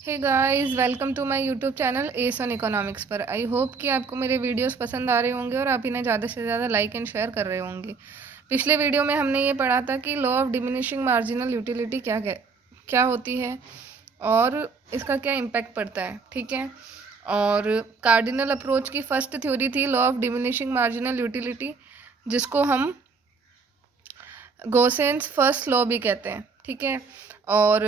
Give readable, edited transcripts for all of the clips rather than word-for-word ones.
Hey guys, welcome to my YouTube channel S on economics पर। I hope कि आपको मेरे वीडियोस पसंद आ रहे होंगे और आप इन्हें ज़्यादा से ज़्यादा लाइक एंड शेयर कर रहे होंगे। पिछले वीडियो में हमने ये पढ़ा था कि law of diminishing marginal utility क्या होती है और इसका क्या इम्पैक्ट पड़ता है। ठीक है। और कार्डिनल अप्रोच की फर्स्ट थ्योरी थी law of diminishing marginal utility, जिसको हम गोसेंस फर्स्ट लॉ भी कहते हैं। ठीक है। और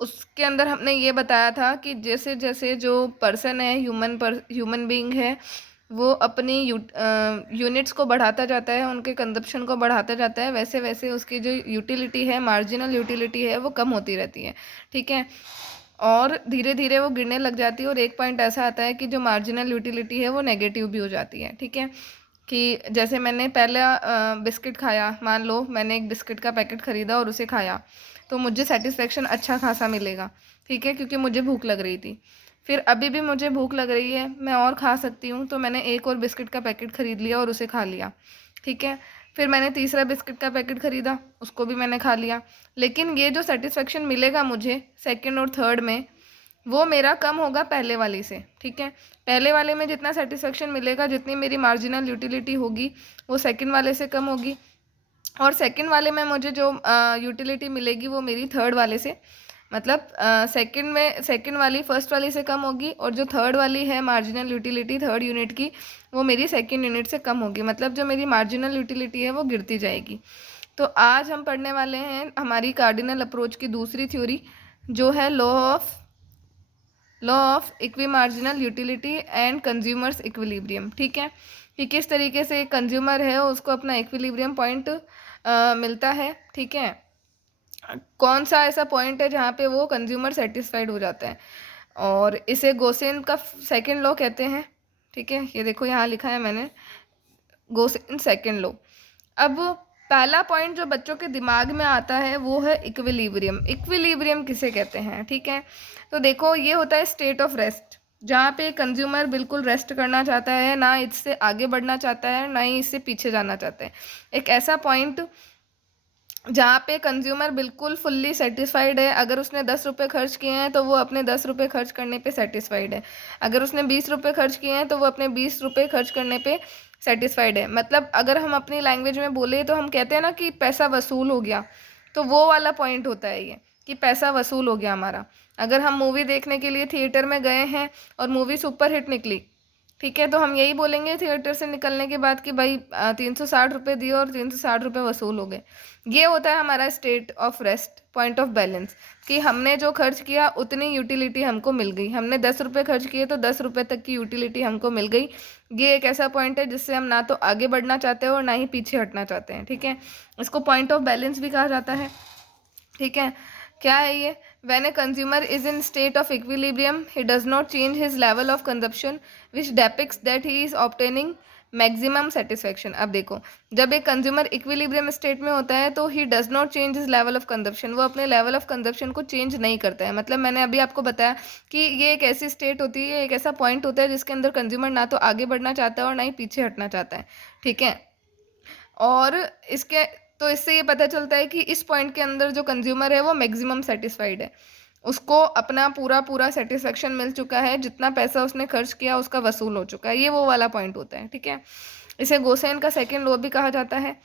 उसके अंदर हमने ये बताया था कि जैसे जैसे जो पर्सन है, ह्यूमन बीइंग है, वो अपनी यूनिट्स को बढ़ाता जाता है, उनके कंजप्शन को बढ़ाता जाता है, वैसे वैसे उसकी जो यूटिलिटी है, मार्जिनल यूटिलिटी है, वो कम होती रहती है। ठीक है। और धीरे धीरे वो गिरने लग जाती है और एक पॉइंट ऐसा आता है कि जो मार्जिनल यूटिलिटी है वो नेगेटिव भी हो जाती है। ठीक है। कि जैसे मैंने पहला बिस्किट खाया, मान लो मैंने एक बिस्किट का पैकेट ख़रीदा और उसे खाया, तो मुझे सेटिस्फेक्शन अच्छा खासा मिलेगा। ठीक है, क्योंकि मुझे भूख लग रही थी। फिर अभी भी मुझे भूख लग रही है, मैं और खा सकती हूँ, तो मैंने एक और बिस्किट का पैकेट ख़रीद लिया और उसे खा लिया। ठीक है। फिर मैंने तीसरा बिस्किट का पैकेट ख़रीदा, उसको भी मैंने खा लिया। लेकिन ये जो सेटिस्फेक्शन मिलेगा मुझे सेकंड और थर्ड में, वो मेरा कम होगा पहले वाले से। ठीक है। पहले वाले में जितना सेटिस्फेक्शन मिलेगा, जितनी मेरी मार्जिनल यूटिलिटी होगी, वो सेकंड वाले से कम होगी। और सेकंड वाले में मुझे जो यूटिलिटी मिलेगी वो मेरी थर्ड वाले से, मतलब सेकंड वाली फर्स्ट वाली से कम होगी, और जो थर्ड वाली है मार्जिनल यूटिलिटी थर्ड यूनिट की, वो मेरी सेकंड यूनिट से कम होगी। मतलब जो मेरी मार्जिनल यूटिलिटी है वो गिरती जाएगी। तो आज हम पढ़ने वाले हैं हमारी कार्डिनल अप्रोच की दूसरी थ्योरी, जो है law of equi marginal utility and consumers equilibrium. ठीक है। कि किस तरीके से कंज्यूमर है उसको अपना इक्विलिब्रियम पॉइंट मिलता है। ठीक है। कौन सा ऐसा पॉइंट है जहाँ पे वो कंज्यूमर सेटिस्फाइड हो जाता है, और इसे गोसेन का सेकंड लॉ कहते हैं। ठीक है, ये देखो यहाँ लिखा है मैंने, गोसेन सेकंड लॉ। अब पहला पॉइंट जो बच्चों के दिमाग में आता है वो है इक्विलिब्रियम। इक्विलिब्रियम किसे कहते हैं? ठीक है। तो देखो, ये होता है स्टेट ऑफ रेस्ट, जहाँ पे कंज्यूमर बिल्कुल रेस्ट करना चाहता है, ना इससे आगे बढ़ना चाहता है, ना ही इससे पीछे जाना चाहता है। एक ऐसा पॉइंट जहाँ पे कंज्यूमर बिल्कुल फुल्ली सेटिस्फाइड है। अगर उसने 10 रुपये खर्च किए हैं तो वो अपने 10 रुपये खर्च करने पे सेटिस्फाइड है। अगर उसने 20 रुपये खर्च किए हैं तो वो अपने 20 रुपये खर्च करने पे सेटिस्फाइड है। मतलब अगर हम अपनी लैंग्वेज में बोले तो हम कहते हैं ना कि पैसा वसूल हो गया, तो वो वाला पॉइंट होता है ये, कि पैसा वसूल हो गया हमारा। अगर हम मूवी देखने के लिए थिएटर में गए हैं और मूवी सुपर हिट निकली, ठीक है, तो हम यही बोलेंगे थिएटर से निकलने के बाद कि भाई 360 रुपये दिए और 360 रुपये वसूल हो गए। ये होता है हमारा state of rest, point of balance, कि हमने जो खर्च किया उतनी यूटिलिटी हमको मिल गई। हमने 10 रुपये खर्च किए तो 10 रुपये तक की यूटिलिटी हमको मिल गई। ये एक ऐसा पॉइंट है जिससे हम ना तो आगे बढ़ना चाहते हैं और ना ही पीछे हटना चाहते हैं। ठीक है। इसको पॉइंट ऑफ बैलेंस भी कहा जाता है। ठीक है। क्या है ये? When a consumer is in state of equilibrium, he does not change his level of consumption, which depicts that he is obtaining maximum satisfaction. अब देखो, जब एक कंज्यूमर इक्विलिब्रियम स्टेट में होता है तो he does not change his level of consumption, वो अपने लेवल ऑफ कंजप्शन को चेंज नहीं करता है। मतलब मैंने अभी आपको बताया कि ये एक ऐसी स्टेट होती है, एक ऐसा पॉइंट होता है जिसके अंदर कंज्यूमर ना तो आगे बढ़ना चाहता है और ना ही पीछे हटना चाहता है। ठीक है। और इसके तो इससे ये पता चलता है कि इस पॉइंट के अंदर जो कंज्यूमर है वो मैक्सिमम सेटिस्फाइड है, उसको अपना पूरा पूरा सेटिस्फेक्शन मिल चुका है, जितना पैसा उसने खर्च किया उसका वसूल हो चुका है। ये वो वाला पॉइंट होता है। ठीक है। इसे गोसेन का सेकंड लॉ भी कहा जाता है।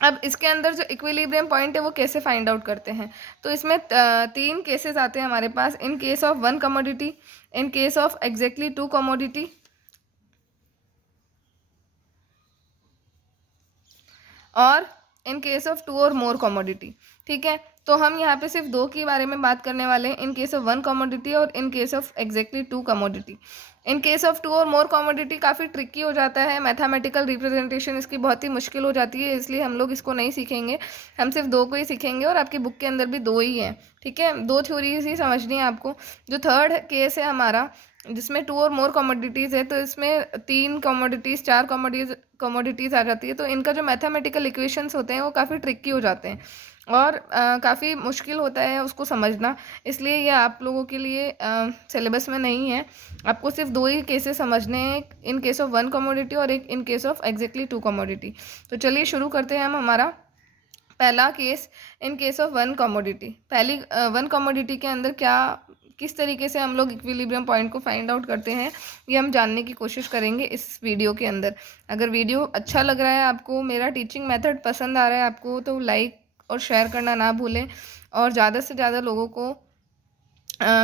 अब इसके अंदर जो इक्विलिब्रियम पॉइंट है वो कैसे फाइंड आउट करते हैं? तो इसमें 3 केसेस आते हैं हमारे पास। In case of one commodity, in case of exactly 2 commodity, और इन केस ऑफ 2 और मोर कमोडिटी। ठीक है। तो हम यहाँ पे सिर्फ 2 के बारे में बात करने वाले हैं, इन केस ऑफ 1 कमोडिटी और in case of exactly 2 commodity. In case of 2 और मोर कमोडिटी काफ़ी ट्रिकी हो जाता है, मैथमेटिकल रिप्रेजेंटेशन इसकी बहुत ही मुश्किल हो जाती है, इसलिए हम लोग इसको नहीं सीखेंगे। हम सिर्फ 2 को ही सीखेंगे, और आपकी बुक के अंदर भी 2 ही हैं। ठीक है। 2 थ्योरीज ही समझनी है आपको। जो थर्ड केस है हमारा, जिसमें 2 और मोर कमोडिटीज़ है, तो इसमें 3 कमोडिटीज़ 4 कमोडिटीज़ आ जाती है। तो इनका जो मैथमेटिकल इक्वेशंस होते हैं वो काफ़ी ट्रिकी हो जाते हैं और काफ़ी मुश्किल होता है उसको समझना। इसलिए ये आप लोगों के लिए सिलेबस में नहीं है। आपको सिर्फ 2 ही केसेस समझने हैं, एक इन केस ऑफ 1 कमोडिटी और एक इन केस ऑफ एग्जैक्टली 2 कमोडिटी। तो चलिए शुरू करते हैं हम हमारा पहला case, in case of 1 commodity. पहली 1 कमोडिटी के अंदर क्या किस तरीके से हम लोग इक्विलिब्रियम पॉइंट को फाइंड आउट करते हैं, ये हम जानने की कोशिश करेंगे इस वीडियो के अंदर। अगर वीडियो अच्छा लग रहा है आपको, मेरा टीचिंग मेथड पसंद आ रहा है आपको, तो लाइक और शेयर करना ना भूलें और ज़्यादा से ज़्यादा लोगों को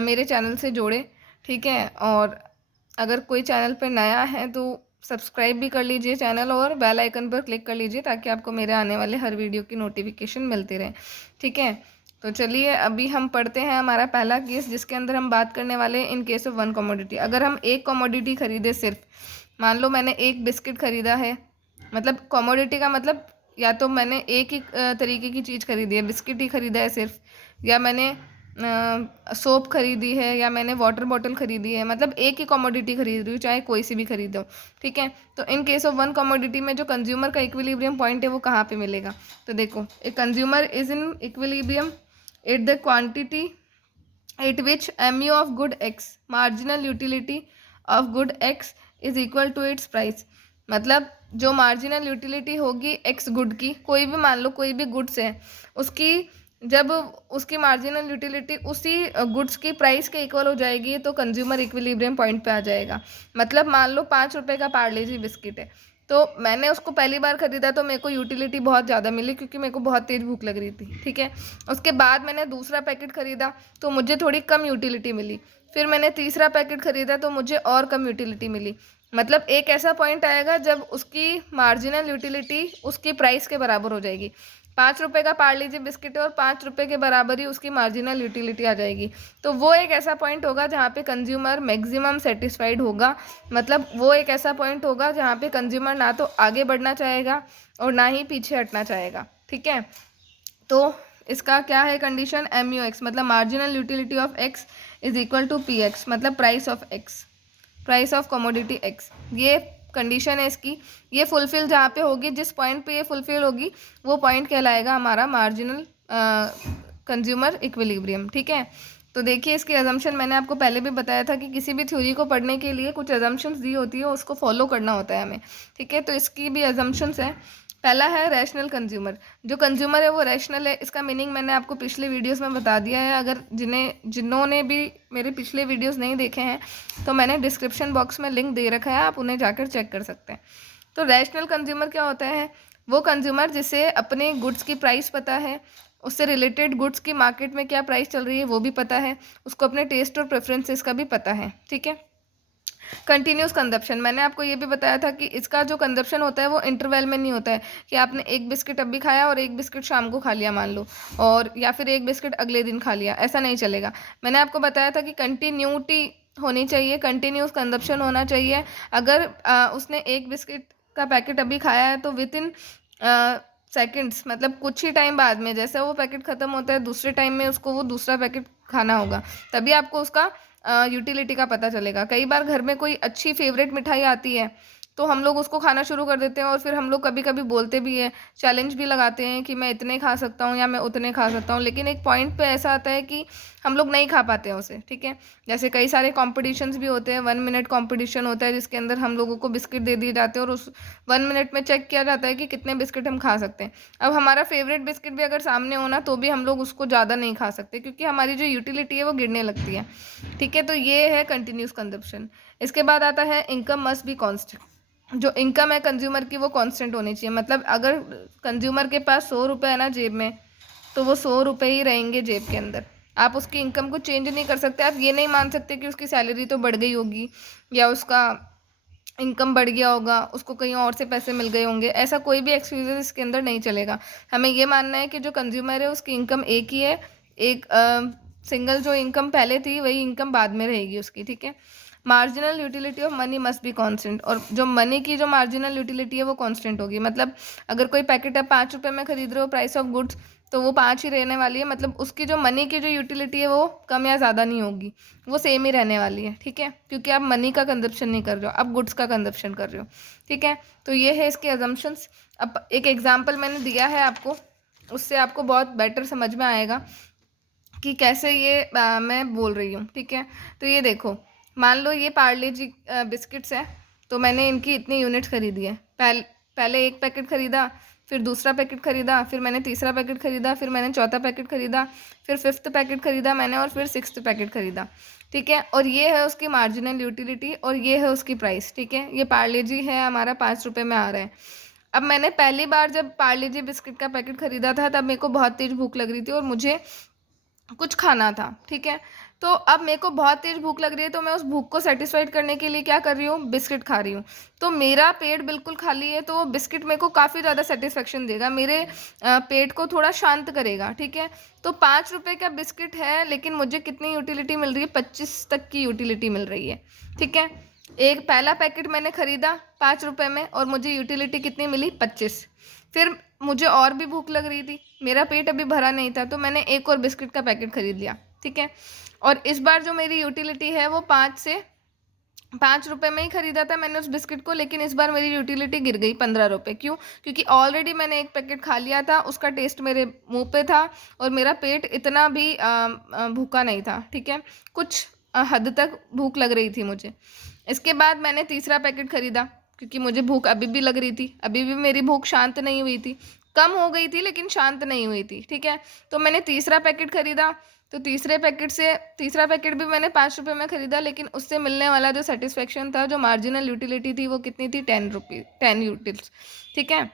मेरे चैनल से जोड़ें, ठीक है। और अगर कोई चैनल पर नया है तो सब्सक्राइब भी कर लीजिए चैनल और बेल आइकन पर क्लिक कर लीजिए ताकि आपको मेरे आने वाले हर वीडियो की नोटिफिकेशन मिलती रहे, ठीक है। तो चलिए अभी हम पढ़ते हैं हमारा पहला केस, जिसके अंदर हम बात करने वाले हैं इन केस ऑफ वन कमोडिटी। अगर हम एक कमोडिटी खरीदे, सिर्फ मान लो मैंने एक बिस्किट खरीदा है, मतलब कमोडिटी का मतलब या तो मैंने एक ही तरीके की चीज़ खरीदी है, बिस्किट ही खरीदा है सिर्फ, या मैंने सोप खरीदी है, या मैंने वाटर बॉटल खरीदी है, मतलब एक ही कमोडिटी खरीद रही हूँ, चाहे कोई सी भी खरीदो, ठीक है। तो इन केस ऑफ वन कमोडिटी में जो कंज्यूमर का इक्विलिब्रियम पॉइंट है वो कहाँ पे मिलेगा, तो देखो, a consumer is in equilibrium at the quantity at which mu of good x, marginal utility of good x is equal to its price. मतलब जो मार्जिनल यूटिलिटी होगी x गुड की, कोई भी मान लो कोई भी गुड्स है, उसकी जब उसकी मार्जिनल यूटिलिटी उसी गुड्स की प्राइस के इक्वल हो जाएगी तो कंज्यूमर इक्विलिब्रियम पॉइंट पे आ जाएगा। मतलब मान लो 5 रुपये का पार्ले जी बिस्किट है, तो मैंने उसको पहली बार ख़रीदा तो मेरे को यूटिलिटी बहुत ज़्यादा मिली क्योंकि मेरे को बहुत तेज़ भूख लग रही थी, ठीक है। उसके बाद मैंने दूसरा पैकेट ख़रीदा तो मुझे थोड़ी कम यूटिलिटी मिली, फिर मैंने तीसरा पैकेट ख़रीदा तो मुझे और कम यूटिलिटी मिली। मतलब एक ऐसा पॉइंट आएगा जब उसकी मार्जिनल यूटिलिटी उसकी प्राइस के बराबर हो जाएगी। 5 रुपये का पार्ले जी बिस्किट है और 5 रुपये के बराबर ही उसकी मार्जिनल यूटिलिटी आ जाएगी, तो वो एक ऐसा पॉइंट होगा जहाँ पे कंज्यूमर मैक्सिमम सेटिस्फाइड होगा। मतलब वो एक ऐसा पॉइंट होगा जहाँ पे कंज्यूमर ना तो आगे बढ़ना चाहेगा और ना ही पीछे हटना चाहेगा, ठीक है। तो इसका क्या है कंडीशन, MUX मतलब marginal utility of x is equal to PX, मतलब price of x, price of commodity x। ये कंडीशन है इसकी, ये फुलफिल जहाँ पे होगी, जिस पॉइंट पे ये फुलफिल होगी वो पॉइंट कहलाएगा हमारा मार्जिनल कंज्यूमर इक्विलिब्रियम, ठीक है। तो देखिए इसकी अजम्पशन मैंने आपको पहले भी बताया था कि किसी भी थ्योरी को पढ़ने के लिए कुछ अजम्पशंस दी होती है, उसको फॉलो करना होता है हमें, ठीक है। तो इसकी भी अजम्पशंस है। पहला है रैशनल कंज्यूमर। जो कंज्यूमर है वो रैशनल है, इसका मीनिंग मैंने आपको पिछले वीडियोस में बता दिया है। अगर जिन्होंने भी मेरे पिछले वीडियोस नहीं देखे हैं तो मैंने डिस्क्रिप्शन बॉक्स में लिंक दे रखा है, आप उन्हें जाकर चेक कर सकते हैं। तो रैशनल कंज्यूमर क्या होता है, वो कंज्यूमर जिसे अपने गुड्स की प्राइस पता है, उससे रिलेटेड गुड्स की मार्केट में क्या प्राइस चल रही है वो भी पता है, उसको अपने टेस्ट और प्रेफरेंसेस का भी पता है, ठीक है। कंटिन्यूस कंजप्शन, मैंने आपको ये भी बताया था कि इसका जो कंजप्शन होता है वो इंटरवल में नहीं होता है कि आपने एक बिस्किट अभी खाया और एक बिस्किट शाम को खा लिया मान लो, और या फिर एक बिस्किट अगले दिन खा लिया, ऐसा नहीं चलेगा। मैंने आपको बताया था कि कंटिन्यूटी होनी चाहिए, कंटिन्यूस कंजप्शन होना चाहिए। अगर उसने एक बिस्किट का पैकेट अभी खाया है तो विद इन सेकेंड्स, मतलब कुछ ही टाइम बाद में जैसे वो पैकेट ख़त्म होता है दूसरे टाइम में उसको वो दूसरा पैकेट खाना होगा, तभी आपको उसका यूटिलिटी का पता चलेगा। कई बार घर में कोई अच्छी फेवरेट मिठाई आती है तो हम लोग उसको खाना शुरू कर देते हैं और फिर हम लोग कभी कभी बोलते भी हैं, चैलेंज भी लगाते हैं कि मैं इतने खा सकता हूँ या मैं उतने खा सकता हूँ, लेकिन एक पॉइंट पे ऐसा आता है कि हम लोग नहीं खा पाते हैं उसे, ठीक है। जैसे कई सारे कॉम्पिटिशन्स भी होते हैं, 1 मिनट कॉम्पिटिशन होता है जिसके अंदर हम लोगों को बिस्किट दे दिए जाते हैं और उस 1 मिनट में चेक किया जाता है कि कितने बिस्किट हम खा सकते हैं। अब हमारा फेवरेट बिस्किट भी अगर सामने हो ना तो भी हम लोग उसको ज़्यादा नहीं खा सकते क्योंकि हमारी जो यूटिलिटी है वो गिरने लगती है, ठीक है। तो ये है कंटिन्यूस कंजप्शन। इसके बाद आता है इनकम मस्ट बी कॉन्स्टेंट। जो इनकम है कंज्यूमर की वो कांस्टेंट होनी चाहिए। मतलब अगर कंज्यूमर के पास 100 रुपये है ना जेब में, तो वो 100 रुपये ही रहेंगे जेब के अंदर। आप उसकी इनकम को चेंज नहीं कर सकते। आप ये नहीं मान सकते कि उसकी सैलरी तो बढ़ गई होगी या उसका इनकम बढ़ गया होगा, उसको कहीं और से पैसे मिल गए होंगे, ऐसा कोई भी एक्सक्यूजेस इसके अंदर नहीं चलेगा। हमें ये मानना है कि जो कंज्यूमर है उसकी इनकम एक ही है, एक सिंगल जो इनकम पहले थी वही इनकम बाद में रहेगी उसकी, ठीक है। Marginal utility of money must be constant, और जो मनी की जो मार्जिनल यूटिलिटी है वो कांस्टेंट होगी। मतलब अगर कोई पैकेट आप 5 रुपये में खरीद रहे हो प्राइस ऑफ गुड्स, तो वो 5 ही रहने वाली है। मतलब उसकी जो मनी की जो यूटिलिटी है वो कम या ज़्यादा नहीं होगी, वो सेम ही रहने वाली है, ठीक है। क्योंकि आप मनी का कंजप्शन नहीं कर रहे हो, आप गुड्स का कंजप्शन कर रहे हो, ठीक है। तो ये है इसके अजम्पशंस। अब एक एग्जाम्पल मैंने दिया है आपको, उससे आपको बहुत बेटर समझ में आएगा कि कैसे ये मैं बोल रही हूँ, ठीक है। तो ये देखो, मान लो ये पार्ले जी बिस्किट्स है, तो मैंने इनकी इतनी यूनिट्स खरीदी है। पहले एक पैकेट ख़रीदा, फिर दूसरा पैकेट ख़रीदा, फिर मैंने तीसरा पैकेट ख़रीदा, फिर मैंने चौथा पैकेट ख़रीदा, फिर फिफ्थ पैकेट ख़रीदा मैंने, और फिर सिक्स्थ पैकेट ख़रीदा। ठीक है, और ये है उसकी मार्जिनल यूटिलिटी और ये है उसकी प्राइस। ठीक है, ये पार्ले जी है हमारा 5 रुपये में आ रहा है। अब मैंने पहली बार जब पार्ले जी बिस्किट का पैकेट ख़रीदा था तब मेरे को बहुत तेज़ भूख लग रही थी और मुझे कुछ खाना था। ठीक है, तो अब मेरे को बहुत तेज़ भूख लग रही है, तो मैं उस भूख को सेटिस्फाइड करने के लिए क्या कर रही हूँ, बिस्किट खा रही हूँ। तो मेरा पेट बिल्कुल खाली है, तो बिस्किट मेरे को काफ़ी ज़्यादा सेटिस्फेक्शन देगा, मेरे पेट को थोड़ा शांत करेगा। ठीक है, तो 5 रुपये का बिस्किट है लेकिन मुझे कितनी यूटिलिटी मिल रही है, 25 तक की यूटिलिटी मिल रही है। ठीक है, एक पहला पैकेट मैंने ख़रीदा 5 रुपये में और मुझे यूटिलिटी कितनी मिली, 25। फिर मुझे और भी भूख लग रही थी, मेरा पेट अभी भरा नहीं था, तो मैंने एक और बिस्किट का पैकेट ख़रीद लिया। ठीक है, और इस बार जो मेरी यूटिलिटी है वो 5 रुपये में ही ख़रीदा था मैंने उस बिस्किट को, लेकिन इस बार मेरी यूटिलिटी गिर गई 15 रुपये। क्यों? क्योंकि ऑलरेडी मैंने एक पैकेट खा लिया था, उसका टेस्ट मेरे मुंह पे था और मेरा पेट इतना भी भूखा नहीं था। ठीक है, कुछ हद तक भूख लग रही थी मुझे। इसके बाद मैंने तीसरा पैकेट ख़रीदा क्योंकि मुझे भूख अभी भी लग रही थी, अभी भी मेरी भूख शांत नहीं हुई थी, कम हो गई थी लेकिन शांत नहीं हुई थी। ठीक है, तो मैंने तीसरा पैकेट ख़रीदा, तो तीसरा पैकेट भी मैंने 5 रुपये में ख़रीदा, लेकिन उससे मिलने वाला जो सेटिस्फेक्शन था, जो मार्जिनल यूटिलिटी थी, वो कितनी थी, 10 यूटिल्स। ठीक है,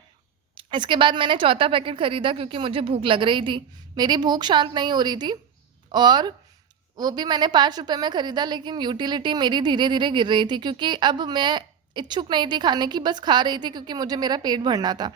इसके बाद मैंने चौथा पैकेट ख़रीदा क्योंकि मुझे भूख लग रही थी, मेरी भूख शांत नहीं हो रही थी, और वो भी मैंने 5 रुपये में ख़रीदा, लेकिन यूटिलिटी मेरी धीरे धीरे गिर रही थी क्योंकि अब मैं इच्छुक नहीं थी खाने की, बस खा रही थी क्योंकि मुझे मेरा पेट भरना था।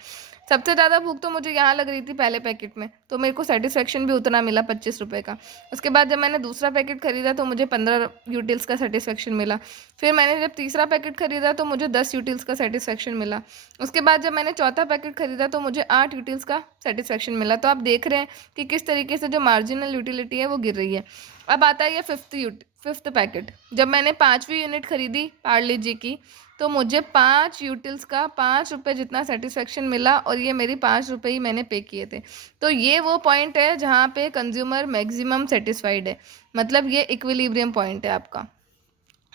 सबसे ज़्यादा भूख तो मुझे यहाँ लग रही थी पहले पैकेट में, तो मेरे को सेटिस्फेक्शन भी उतना मिला 25 रुपये का। उसके बाद जब मैंने दूसरा पैकेट ख़रीदा तो मुझे 15 यूटिल्स का सेटिस्फेक्शन मिला। फिर मैंने जब तीसरा पैकेट ख़रीदा तो मुझे 10 यूटिल्स का सेटिस्फेक्शन मिला। उसके बाद जब मैंने चौथा पैकेट ख़रीदा तो मुझे 8 यूटिल्स का सेटिस्फेक्शन मिला। तो आप देख रहे हैं कि किस तरीके से जो मार्जिनल यूटिलिटी है वो गिर रही है। अब आता है ये फिफ्थ पैकेट। जब मैंने 5वीं यूनिट ख़रीदी पार्ले जी की तो मुझे 5 यूटिल्स का 5 रुपये जितना सेटिस्फेक्शन मिला, और ये मेरी 5 रुपये ही मैंने पे किए थे। तो ये वो पॉइंट है जहाँ पे कंज्यूमर मैक्सिमम सेटिस्फाइड है, मतलब ये इक्विलिब्रियम पॉइंट है आपका,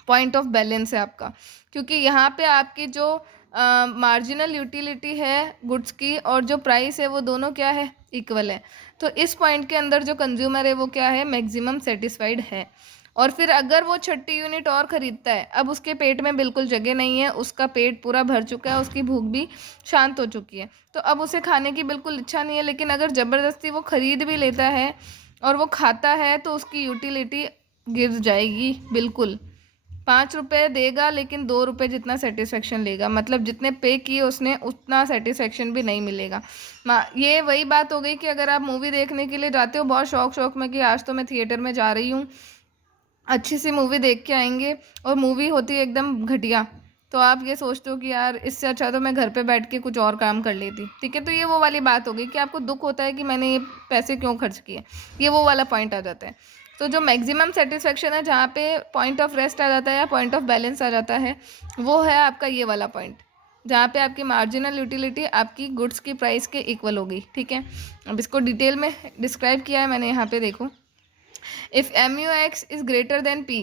पॉइंट ऑफ बैलेंस है आपका, क्योंकि यहाँ पे आपकी जो मार्जिनल यूटिलिटी है गुड्स की और जो प्राइस है वो दोनों क्या है, इक्वल है। तो इस पॉइंट के अंदर जो कंज्यूमर है वो क्या है, मैक्सिमम सेटिस्फाइड है। और फिर अगर वो 6ठी यूनिट और ख़रीदता है, अब उसके पेट में बिल्कुल जगह नहीं है, उसका पेट पूरा भर चुका है, उसकी भूख भी शांत हो चुकी है, तो अब उसे खाने की बिल्कुल इच्छा नहीं है। लेकिन अगर ज़बरदस्ती वो ख़रीद भी लेता है और वो खाता है तो उसकी यूटिलिटी गिर जाएगी बिल्कुल। 5 रुपये देगा लेकिन 2 रुपये जितना सेटिस्फेक्शन लेगा, मतलब जितने पे किए उसने उतना सेटिस्फेक्शन भी नहीं मिलेगा। ये वही बात हो गई कि अगर आप मूवी देखने के लिए जाते हो बहुत शौक में कि आज तो मैं थिएटर में जा रही हूँ, अच्छी सी मूवी देख के आएंगे, और मूवी होती है एकदम घटिया, तो आप ये सोचते हो कि यार इससे अच्छा तो मैं घर पे बैठ के कुछ और काम कर लेती। ठीक है, तो ये वो वाली बात हो गई कि आपको दुख होता है कि मैंने ये पैसे क्यों खर्च किए, ये वो वाला पॉइंट आ जाता है। तो जो मैक्सिमम सेटिस्फेक्शन है, जहाँ पे पॉइंट ऑफ रेस्ट आ जाता है या पॉइंट ऑफ बैलेंस आ जाता है, वो है आपका ये वाला पॉइंट, जहाँ पे आपकी मार्जिनल यूटिलिटी आपकी गुड्स की प्राइस के इक्वल होगी। ठीक है, अब इसको डिटेल में डिस्क्राइब किया है मैंने, यहाँ पे देखो। If MUX is greater than P,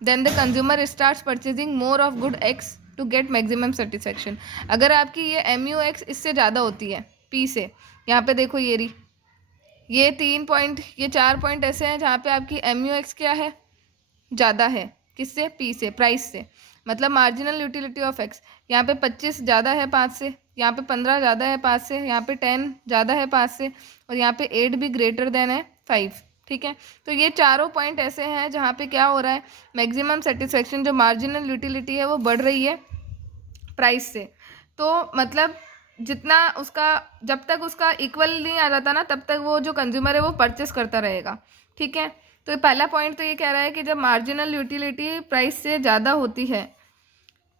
then the consumer starts purchasing more of good X to get maximum satisfaction. अगर आपकी ये MUX इससे ज़्यादा होती है P से, यहाँ पे देखो ये 3 पॉइंट, ये 4 पॉइंट ऐसे हैं जहाँ पे आपकी MUX क्या है, ज़्यादा है, किससे, P से, प्राइस से, मतलब मार्जिनल यूटिलिटी ऑफ X। यहाँ पे 25 ज़्यादा है 5 से, यहाँ पे 15 ज़्यादा है 5 से, यहाँ पे 10 ज़्यादा है 5 से, और यहाँ पे 8 भी ग्रेटर देन है 5। ठीक है, तो ये चारों पॉइंट ऐसे हैं जहाँ पे क्या हो रहा है, मैक्सिमम सेटिस्फेक्शन, जो मार्जिनल यूटिलिटी है वो बढ़ रही है प्राइस से। तो मतलब जितना उसका, जब तक उसका इक्वल नहीं आ जाता ना, तब तक वो जो कंज्यूमर है वो परचेस करता रहेगा। ठीक है, तो पहला पॉइंट तो ये कह रहा है कि जब मार्जिनल यूटिलिटी प्राइस से ज़्यादा होती है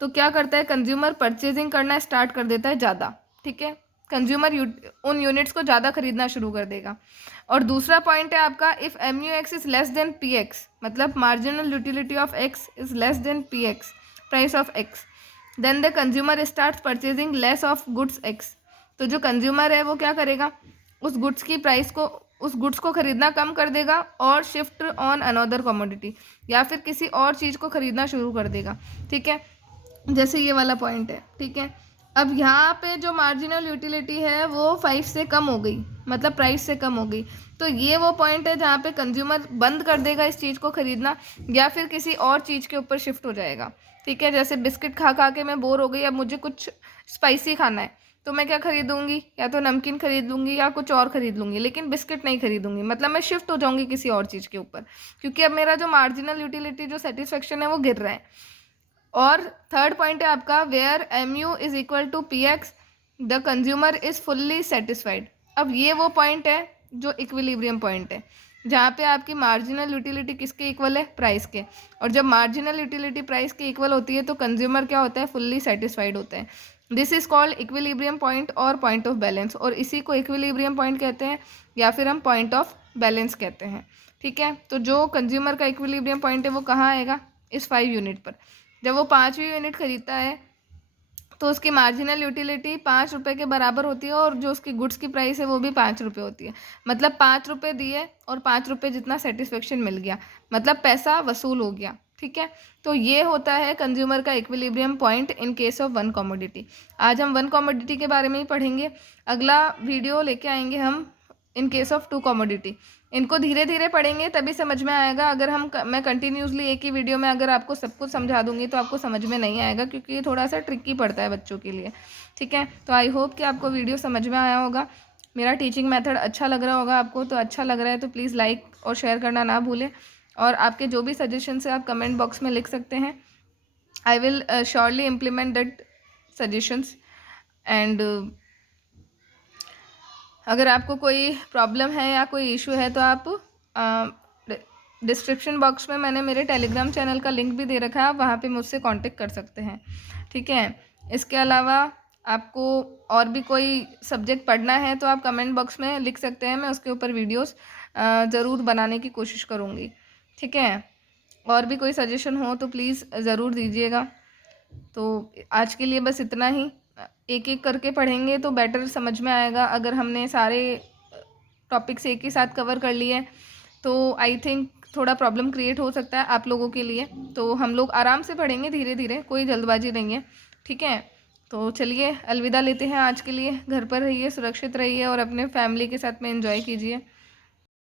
तो क्या करता है, कंज्यूमर परचेजिंग करना स्टार्ट कर देता है ज़्यादा। ठीक है, कंज्यूमर उन यूनिट्स को ज़्यादा खरीदना शुरू कर देगा। और दूसरा पॉइंट है आपका, if MUX is less than PX, मतलब marginal utility of X is less than PX, price of X, then the consumer start purchasing less of goods X। तो जो कंज्यूमर है वो क्या करेगा, उस गुड्स की प्राइस को, उस गुड्स को खरीदना कम कर देगा और शिफ्ट ऑन अनदर कमोडिटी, या फिर किसी और चीज़ को खरीदना शुरू कर देगा। ठीक है, जैसे ये वाला पॉइंट है। ठीक है, अब यहाँ पे जो मार्जिनल यूटिलिटी है वो 5 से कम हो गई, मतलब प्राइस से कम हो गई। तो ये वो पॉइंट है जहाँ पे कंज्यूमर बंद कर देगा इस चीज़ को ख़रीदना या फिर किसी और चीज़ के ऊपर शिफ्ट हो जाएगा। ठीक है, जैसे बिस्किट खा खा के मैं बोर हो गई, अब मुझे कुछ स्पाइसी खाना है, तो मैं क्या खरीदूंगी, या तो नमकीन खरीद लूँगी या कुछ और खरीद लूँगी, लेकिन बिस्किट नहीं खरीदूंगी। मतलब मैं शिफ्ट हो जाऊँगी किसी और चीज़ के ऊपर, क्योंकि अब मेरा जो मार्जिनल यूटिलिटी जो सेटिस्फेक्शन है वो गिर रहा है। और थर्ड पॉइंट है आपका where MU is equal to PX the consumer is fully satisfied. अब ये वो पॉइंट है जो इक्विलिब्रियम पॉइंट है, जहाँ पे आपकी मार्जिनल यूटिलिटी किसके इक्वल है, प्राइस के। और जब मार्जिनल यूटिलिटी प्राइस के इक्वल होती है तो कंज्यूमर क्या होता है, फुल्ली सेटिस्फाइड होता है। This is called equilibrium point और पॉइंट ऑफ बैलेंस, और इसी को इक्विलिब्रियम पॉइंट कहते हैं या फिर हम पॉइंट ऑफ बैलेंस कहते हैं। ठीक है, तो जो कंज्यूमर का इक्विलिब्रियम पॉइंट है वो कहाँ आएगा, इस 5 यूनिट पर। जब वो 5वीं यूनिट खरीदता है तो उसकी मार्जिनल यूटिलिटी 5 रुपये के बराबर होती है, और जो उसकी गुड्स की प्राइस है वो भी 5 रुपये होती है। मतलब 5 रुपये दिए और 5 रुपये जितना सेटिस्फेक्शन मिल गया, मतलब पैसा वसूल हो गया। ठीक है, तो ये होता है कंज्यूमर का equilibrium point in case of one commodity. आज हम वन कमोडिटी के बारे में ही पढ़ेंगे, अगला वीडियो लेके आएंगे हम इन केस ऑफ 2 कमोडिटी। इनको धीरे धीरे पढ़ेंगे तभी समझ में आएगा। अगर मैं कंटिन्यूसली एक ही वीडियो में अगर आपको सब कुछ समझा दूंगी तो आपको समझ में नहीं आएगा, क्योंकि ये थोड़ा सा ट्रिकी पड़ता है बच्चों के लिए। ठीक है, तो आई होप कि आपको वीडियो समझ में आया होगा, मेरा टीचिंग मेथड अच्छा लग रहा होगा आपको। तो अच्छा लग रहा है तो प्लीज़ लाइक और शेयर करना ना भूलें, और आपके जो भी सजेशंस है आप कमेंट बॉक्स में लिख सकते हैं। I will surely implement that suggestions. And अगर आपको कोई प्रॉब्लम है या कोई इशू है तो आप डिस्क्रिप्शन बॉक्स में मैंने मेरे टेलीग्राम चैनल का लिंक भी दे रखा है, आप वहाँ पे मुझसे कांटेक्ट कर सकते हैं। ठीक है, इसके अलावा आपको और भी कोई सब्जेक्ट पढ़ना है तो आप कमेंट बॉक्स में लिख सकते हैं, मैं उसके ऊपर वीडियोस ज़रूर बनाने की कोशिश करूँगी। ठीक है, और भी कोई सजेशन हो तो प्लीज़ ज़रूर दीजिएगा। तो आज के लिए बस इतना ही, एक एक करके पढ़ेंगे तो बेटर समझ में आएगा। अगर हमने सारे टॉपिक्स एक ही साथ कवर कर लिए तो आई थिंक थोड़ा प्रॉब्लम क्रिएट हो सकता है आप लोगों के लिए। तो हम लोग आराम से पढ़ेंगे, धीरे धीरे, कोई जल्दबाजी नहीं है। ठीक है, तो चलिए अलविदा लेते हैं आज के लिए। घर पर रहिए, सुरक्षित रहिए और अपने फैमिली के साथ में एंजॉय कीजिए।